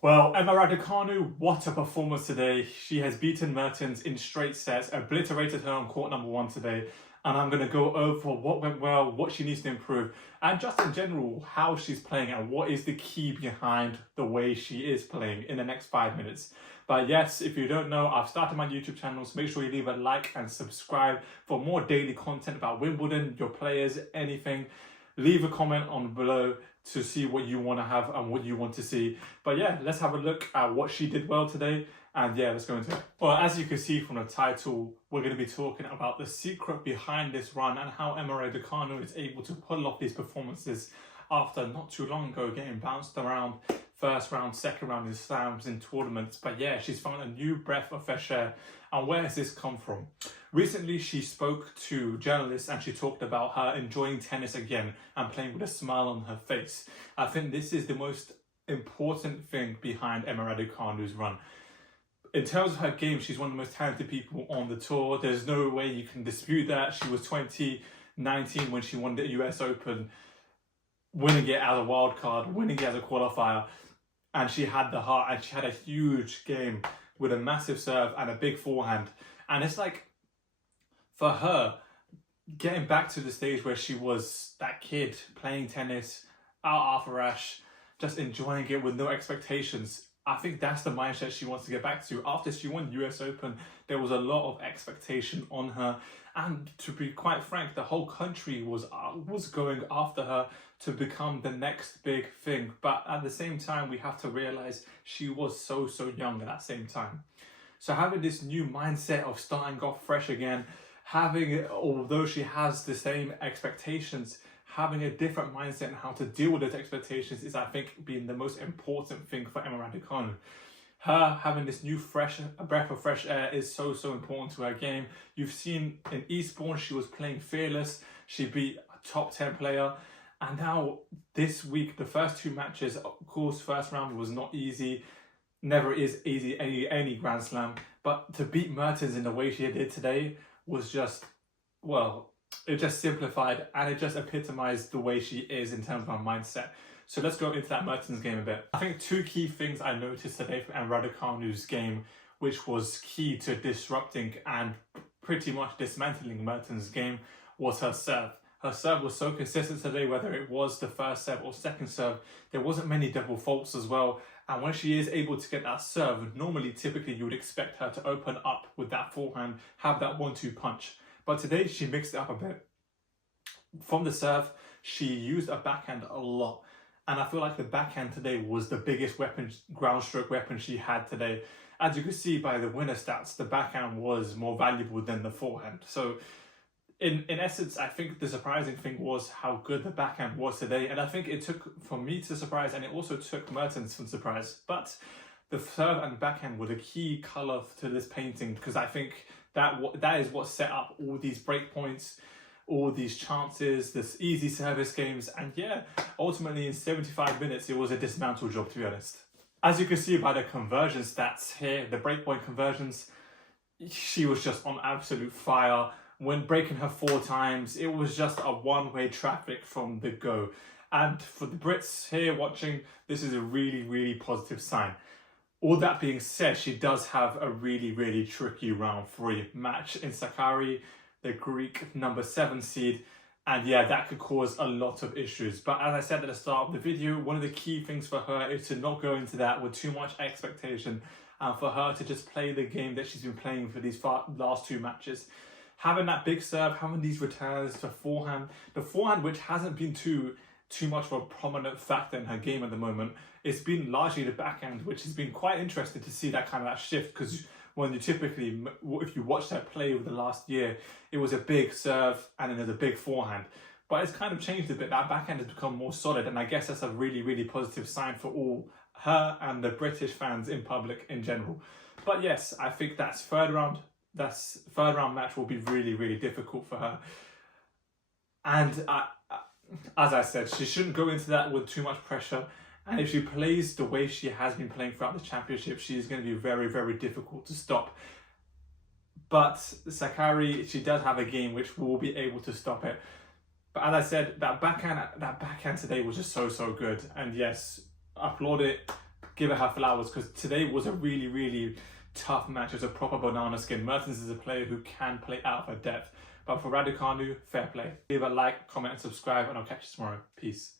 Well, Emma Raducanu, what a performance today. She has beaten Mertens in straight sets, obliterated her on court number 1 today. And I'm going to go over what went well, what she needs to improve, and just in general, how she's playing and what is the key behind the way she is playing in the next 5 minutes. But yes, if you don't know, I've started my YouTube channel, so make sure you leave a like and subscribe for more daily content about Wimbledon, your players, anything. Leave a comment on below to see what you want to have and what you want to see. But yeah, let's have a look at what she did well today. And yeah, let's go into it. Well, as you can see from the title, we're going to be talking about the secret behind this run and how Emma Raducanu is able to pull off these performances after not too long ago getting bounced around first round, second round in slams in tournaments. But yeah, she's found a new breath of fresh air. And where has this come from? Recently, she spoke to journalists and she talked about her enjoying tennis again and playing with a smile on her face. I think this is the most important thing behind Emma Raducanu's run. In terms of her game, she's one of the most talented people on the tour. There's no way you can dispute that. She was 2019 when she won the US Open, winning it as a wild card, winning it as a qualifier. And she had the heart and she had a huge game with a massive serve and a big forehand. And it's like, for her, getting back to the stage where she was that kid playing tennis, out after Ash, just enjoying it with no expectations. I think that's the mindset she wants to get back to. After she won the US Open, there was a lot of expectation on her. And to be quite frank, the whole country was going after her to become the next big thing. But at the same time, we have to realize she was so young at that same time. So having this new mindset of starting off fresh again, although she has the same expectations, having a different mindset and how to deal with those expectations is, I think, being the most important thing for Emma Raducanu. Her having this new breath of fresh air is so important to her game. You've seen in Eastbourne, she was playing fearless. She beat a top 10 player. And now this week, the first 2 matches, of course, first round was not easy. Never is easy, any Grand Slam. But to beat Mertens in the way she did today was just, well, it just simplified and it just epitomized the way she is in terms of her mindset. So let's go into that Mertens game a bit. I think 2 key things I noticed today from Emma Raducanu's game, which was key to disrupting and pretty much dismantling Mertens' game, was her serve. Her serve was so consistent today, whether it was the first serve or second serve. There wasn't many double faults as well. And when she is able to get that serve, normally, typically, you would expect her to open up with that forehand, have that 1-2 punch. But today, she mixed it up a bit. From the serve, she used a backhand a lot. And I feel like the backhand today was the biggest weapon, ground stroke weapon she had today. As you can see by the winner stats, the backhand was more valuable than the forehand. So in essence, I think the surprising thing was how good the backhand was today. And I think it took for me to surprise, and it also took Mertens for surprise. But the serve and backhand were the key colour to this painting, because I think that is what set up all these break points, all these chances, this easy service games. And yeah, ultimately in 75 minutes, it was a dismantle job, to be honest. As you can see by the conversion stats here, the breakpoint conversions, she was just on absolute fire. When breaking her 4 times, it was just a one-way traffic from the go. And for the Brits here watching, this is a really positive sign. All that being said, she does have a really tricky round 3 match in Sakkari, the Greek number 7 seed. And yeah, that could cause a lot of issues. But as I said at the start of the video, one of the key things for her is to not go into that with too much expectation, and for her to just play the game that she's been playing for these last 2 matches. Having that big serve, having these returns to forehand, the forehand which hasn't been too much of a prominent factor in her game at the moment. It's been largely the backhand, which has been quite interesting to see that kind of shift, because when you typically, if you watch her play over the last year, it was a big serve and then there's a big forehand. But it's kind of changed a bit. That backhand has become more solid, and I guess that's a really positive sign for all her and the British fans in public in general. But yes, I think that's third round match will be really difficult for her. And as I said, she shouldn't go into that with too much pressure. And if she plays the way she has been playing throughout the championship, she's going to be very difficult to stop. But Sakkari, she does have a game which will be able to stop it. But as I said, that backhand today was just so good. And yes, applaud it. give her her flowers, because today was a really, really tough match. It was a proper banana skin. Mertens is a player who can play out of her depth. But for Raducanu, fair play. Leave a like, comment and subscribe, and I'll catch you tomorrow. Peace.